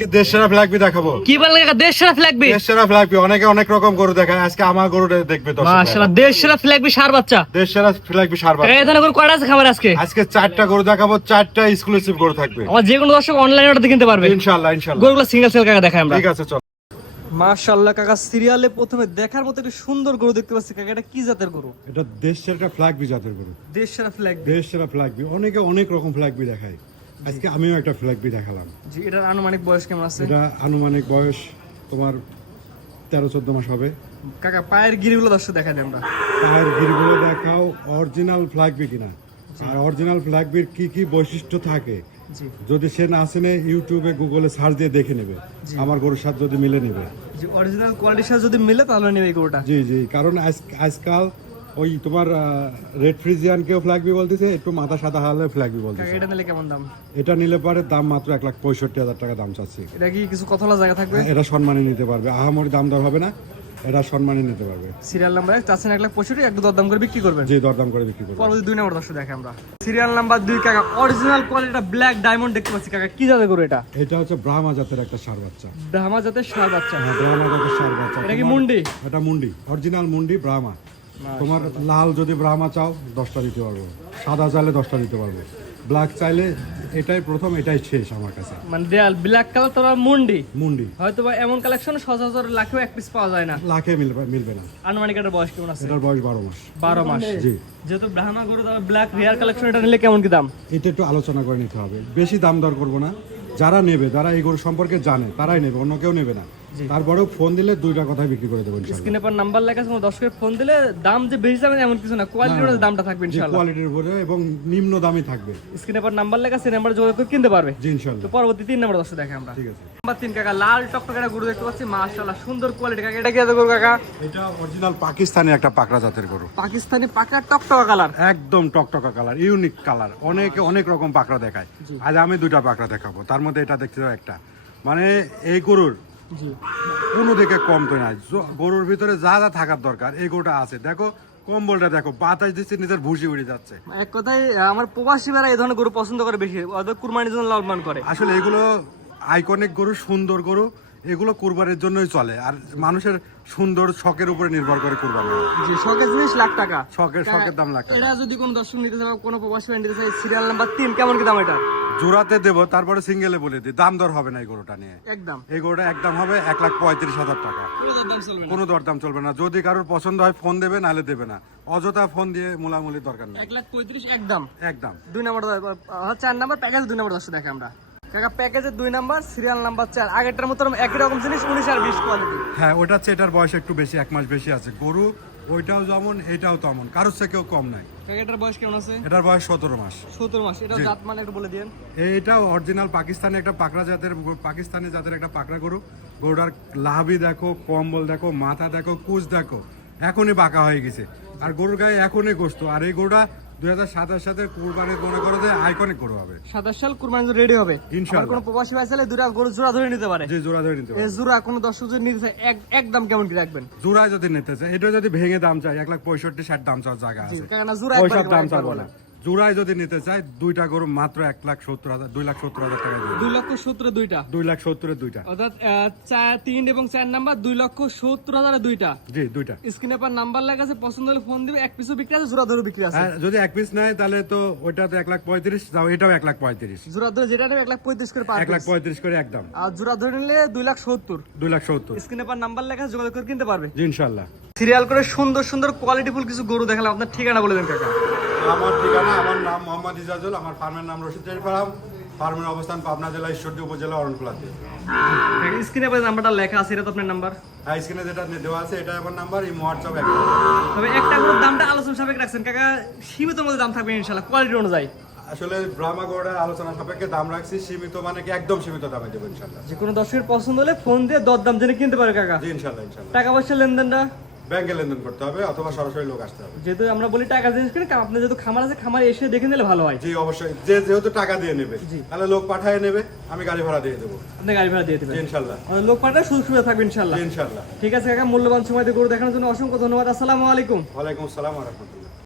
দেশসেরা ফ্ল্যাগবি দেখাবো। কি বলেন কাকা, দেশসেরা ফ্ল্যাগবি? দেশসেরা ফ্ল্যাগবি অনেকে অনেক রকম গরু দেখায়, আজকে আমার গরুটা দেখবে তো। মাশাআল্লাহ, দেশসেরা ফ্ল্যাগবি সার বাচ্চা। দেশসেরা ফ্ল্যাগবি সার বাচ্চা। এই ধরনের গরু কয়টা আছে খাবার আজকে? আজকে 4টা গরু দেখাবো, 4টা এক্সক্লুসিভ গরু থাকবে। আমার যে কোনো দর্শক অনলাইনে অর্ডার কিনতে পারবে ইনশাআল্লাহ ইনশাআল্লাহ। গরুগুলো সিঙ্গেল সেল কাকা দেখাই আমরা। ঠিক আছে চল। মাশাআল্লাহ কাকা, সিরিয়ালে প্রথমে দেখার মতো একটা সুন্দর গরু দেখতে পাচ্ছি কাকা। এটা কি জাতের গরু? এটা দেশসেরা ফ্ল্যাগবি জাতের গরু। দেশসেরা ফ্ল্যাগবি। দেশসেরা ফ্ল্যাগবি অনেকে অনেক রকম ফ্ল্যাগবি দেখায়, আজকে আমিও একটা ফ্ল্যাগবি দেখালাম। জি, এটার আনুমানিক বয়স কেমন আছে? এটা আনুমানিক বয়স তোমার 13-14 মাস হবে। কাকা পায়ের গিরিগুলো দর্শক দেখাই দেন আমরা। পায়ের গিরগুলো দেখাও অরিজিনাল ফ্ল্যাগবি কিনা, আর অরিজিনাল ফ্ল্যাগবির কি কি বৈশিষ্ট্য থাকে জি যদি সে না আসেনে ইউটিউবে গুগলে সার্চ দিয়ে দেখে নেবে, আমার গরুর সাথে যদি মিলে নেবে। জি, অরিজিনাল কোয়ালিটির সাথে যদি মিলে তাহলে নেবে এই গরুটা। জি জি, কারণ আজকাল ওই তোমার রেড ফ্রিজিয়ান কেও ফ্ল্যাগবি বলতেছে, একটু মাথা সাদা হলে ফ্ল্যাগবি কাকা বলতেছে। এটা নিলে কেমন দাম? এটা নিলে পরে দাম মাত্র 1,65,000 টাকা দাম চাচ্ছি। এটা কি কিছু কথা বলার জায়গা থাকবে? এটা সম্মানে নিতে পারবে, আহামরি দাম দর হবে না, এটা সম্মানে নিতে পারবে। সিরিয়াল নাম্বার 1 চাচ্ছেন 1,65,000, একটু দরদাম করে বিক্রি করবেন। জি, দরদাম করে বিক্রি করবে। পরবর্তী 2 নম্বর দর্শক দেখে আমরা। সিরিয়াল নাম্বার 2 কাকা, অরিজিনাল কোয়ালিটিটা ব্ল্যাক ডায়মন্ড দেখতে পাচ্ছি কাকা। কি জাতের গরু এটা? এটা হচ্ছে ব্রাহ্মা জাতের একটা ষাঁড় বাচ্চা। ব্রাহ্মা জাতের ষাঁড় বাচ্চা। হ্যাঁ, ব্রাহ্মা জাতের ষাঁড় বাচ্চা। এটা কি মুন্ডি? এটা মুন্ডি, অরিজিনাল মুন্ডি ব্রাহ্মা। তোমার লাল যদি ব্রাহ্মা চাও 10টা দিতে পারবো, সাদা চাইলে 10টা দিতে পারবো, ব্ল্যাক চাইলে এটাই প্রথম এটাই শেষ আমার কাছে। মানে দেয়াল ব্ল্যাক কালার তোরা মুন্ডি। মুন্ডি হয়তো বা এমন কালেকশন সচরাচর লাখেও এক পিস পাওয়া যায় না। লাখে মিলবে না। আনুমানিক এটার বয়স কেমন আছে? এটার বয়স 12 মাস। 12 মাস। জি। যেহেতু ব্রাহ্মা গরু তবে ব্ল্যাক রেয়ার কালেকশন, এটা নিলে কেমন কি দাম? এটা একটু আলোচনা করে নিতে হবে, বেশি দাম দর করবো না। যারা নেবে, যারা এই গরু সম্পর্কে জানে তারাই নেবে, অন্য কেউ নেবে না। তারপরেও ফোন দিলে 2টা কথাই বিক্রি করে দেবো ইনশাআল্লাহ। স্ক্রিনে পর নাম্বার লেখা আছে, দর্শকের ফোন দিলে দাম যে বেশি যাবে এমন কিছু না, কোয়ালিটির দামটা থাকবে ইনশাআল্লাহ। কোয়ালিটির উপরে এবং নিম্ন দামি থাকবে। স্ক্রিনে পর নাম্বার লেখা আছে, নাম্বার যোগাযোগ করে কিনতে পারবে। জি ইনশাআল্লাহ। তো পরবর্তী 3 নম্বর দর্শক দেখে আমরা। ঠিক আছে। নাম্বার 3 কাকা, লাল টকটকে একটা গরু দেখতে পাচ্ছি। মাশাআল্লাহ, সুন্দর কোয়ালিটি কাকা। এটা কি জাতের গরু কাকা? এটা অরিজিনাল পাকিস্তানি একটা পাকড়া জাতের গরু। পাকিস্তানি পাকা টকটকা কালার। একদম টকটকা কালার, ইউনিক কালার। অনেকে অনেক রকম পাকড়া দেখায়, আজ আমি 2টা পাকড়া দেখাবো, তার মধ্যে এটা দেখতে পাবো একটা। মানে এই গরুর জি, কোনো দিকে কম তো নাই, গরুর ভিতরে যা যা থাকার দরকার এই গরুটা আছে। দেখো কম্বলটা দেখো, বাতাস দিচ্ছে নিজের ভুসি উড়ে যাচ্ছে। এক কথায় আমার প্রবাসী ভাইরা এই ধরনের গরু পছন্দ করে বেশি, ওদের কুরবানির জন্য লালন করে। আসলে এগুলো আইকনিক গরু, সুন্দর গরু, এগুলো কুরবানির জন্যই চলে। আর মানুষের সুন্দর শখের উপরে নির্ভর করে কুরবানি। জি, শখের জিনিস লাখ টাকা। শখের দাম লাখ টাকা। এটা যদি কোনো দর্শক নিতে চায়, কোনো প্রবাসী ভাই নিতে চায়, সিরিয়াল নাম্বার 3 কেমন কি দাম এটা? জোড়াতে দেবো, তারপরে সিঙ্গেলে বলে দিই, দাম দর হবে না এই গরুটা নিয়ে। একদম এই গরুটা একদম হবে 1,35,000 টাকা। দাম চলবে না। কোনো দরদাম চলবে না। যদি কারোর পছন্দ হয় ফোন দেবে, নাহলে দেবে না। অযথা ফোন দিয়ে মুলামুলির দরকার নেই। 1,35,000 একদম। একদম। 2 নম্বর 4 নম্বর প্যাকেজ 2 নম্বর দর্শক দেখে আমরা। কাকা প্যাকেজের 2 নাম্বার, সিরিয়াল নাম্বার 4। আগেরটার মতো একই রকম জিনিস, 19 আর 20 কোয়ালিটি। হ্যাঁ, ওটা হচ্ছে এটার বয়স একটু বেশি, 1 মাস বেশি আছে। গরু ওইটাও যেমন এটাও তেমন, কারোর থেকেও কম নাই। কাকা এটার বয়স কেমন আছে? এটার বয়স 17 মাস। 17 মাস। এটা জাত মানে একটু বলে দিয়েন। এইটাও অরিজিনাল পাকিস্তানি একটা পাকড়া জাতের, পাকিস্তানি জাতের একটা পাকড়া গরু। গরুটার লাভি দেখো, কম্বল দেখো, মাথা দেখো, কুচ দেখো, এখনই বাঁকা হয়ে গেছে। আর গরুর গায়ে এখনই গোস্ত। আর এই গরুটা 2027 সালে কুরবানির মনে করো যে আইকনিক গরু হবে। 27 সাল কুরবানি রেডি হবে ইনশাআল্লাহ। আর কোনো প্রবাসী ভাই চাইলে 2টা গরু জোড়া ধরে নিতে পারে। যে জোড়া ধরে নিতে এই পারে। জোড়া কোনো দর্শক যদি নিতে চায়, একদম কেমন কি রাখবেন? জোড়ায় যদি নিতে চায়, এটা যদি ভেঙে দাম চাই 1,65,000 দাম চাওয়ার জায়গা আছে। কাকা না জোড়া ওইসব দাম চাবো না। জোড়ায় যদি নিতে চাই 2টা গরু মাত্র 1,70,000, 2,70,000 টাকা দিয়ে। 2,70,000 2টা। 2,70,000 2টা। অর্থাৎ 3 এবং 4 নাম্বার 2,70,000 2টা। জি, 2টা। স্ক্রিনে পর নাম্বার লেখা আছে, পছন্দ হলে ফোন দিবে। এক পিসও বিক্রি আছে, জোড়া ধরে বিক্রি আছে। হ্যাঁ, যদি এক পিস নেয় তাহলে তো ওইটাতে 1,35,000 যাও, এটাও 1,35,000। জোড়া ধরে যেটা নেবে 1,35,000 করে পার পিস। 1,35,000 করে একদম। আর জোড়া ধরে নিলে 2,70,000। 2,70,000। স্ক্রিনে পর নাম্বার লেখা আছে, যোগাযোগ করে কিনতে পারবে। জি ইনশাআল্লাহ। সিরিয়াল করে সুন্দর সুন্দর কোয়ালিটিফুল কিছু গরু দেখালাম। আপনার ঠিকানা বলে দেন কাকা। আমার ঠিকানা, আমার নাম মোহাম্মদ ইজাজুল, আমার ফার্মের নাম রশিদ ফার্ম। ফার্মের অবস্থান পাবনা জেলা ঈশ্বরদী উপজেলা অরণখোলাতে। স্ক্রিনে পর নাম্বারটা লেখা আছে, এটা তো আপনার নাম্বার। হ্যাঁ, স্ক্রিনে যেটা দেওয়া আছে এটা আমার নাম্বার, এই হোয়াটসঅ্যাপ একটা। তবে একটা গরুর দামটা আলোচনা সাপেক্ষে রাখছেন কাকা, সীমিত মধ্যে দাম থাকবে ইনশাআল্লাহ, কোয়ালিটি অনুযায়ী। আসলে ব্রাহ্মা গরুটার আলোচনা সাপেক্ষে দাম রাখছি, সীমিত মানে কি একদম সীমিত দামে দেবো ইনশাআল্লাহ। যে কোনো দর্শকের পছন্দ হলে ফোন দিয়ে দরদাম জেনে কিনতে পারে কাকা। জি ইনশাআল্লাহ ইনশাআল্লাহ। টাকা পয়সা লেনদেনটা ব্যাংকে লেনদেন করতে হবে অথবা সরাসরি লোক আসতে হবে। যেহেতু আমরা বলি টাকা জিনিস কিনে, আপনার যেহেতু খামার আছে, খামারে এসে দেখে নিলে ভালো হয়। জি অবশ্যই, যেহেতু টাকা দিয়ে নেবে তাহলে লোক পাঠিয়ে নেবে, আমি গাড়ি ভাড়া দিয়ে দেবো। আপনি গাড়ি ভাড়া দিয়ে দেবেন ইনশাআল্লাহ। লোক পাঠায় সুযোগ সুবিধা থাকবে ইনশাআল্লাহ। ইনশাআল্লাহ। ঠিক আছে কাকা, মূল্যবান সময় দিয়ে গরু দেখানোর জন্য অসংখ্য ধন্যবাদ। আসসালামু আলাইকুম। ওয়ালাইকুম আসসালাম ওয়া রাহমাতুল্লাহ।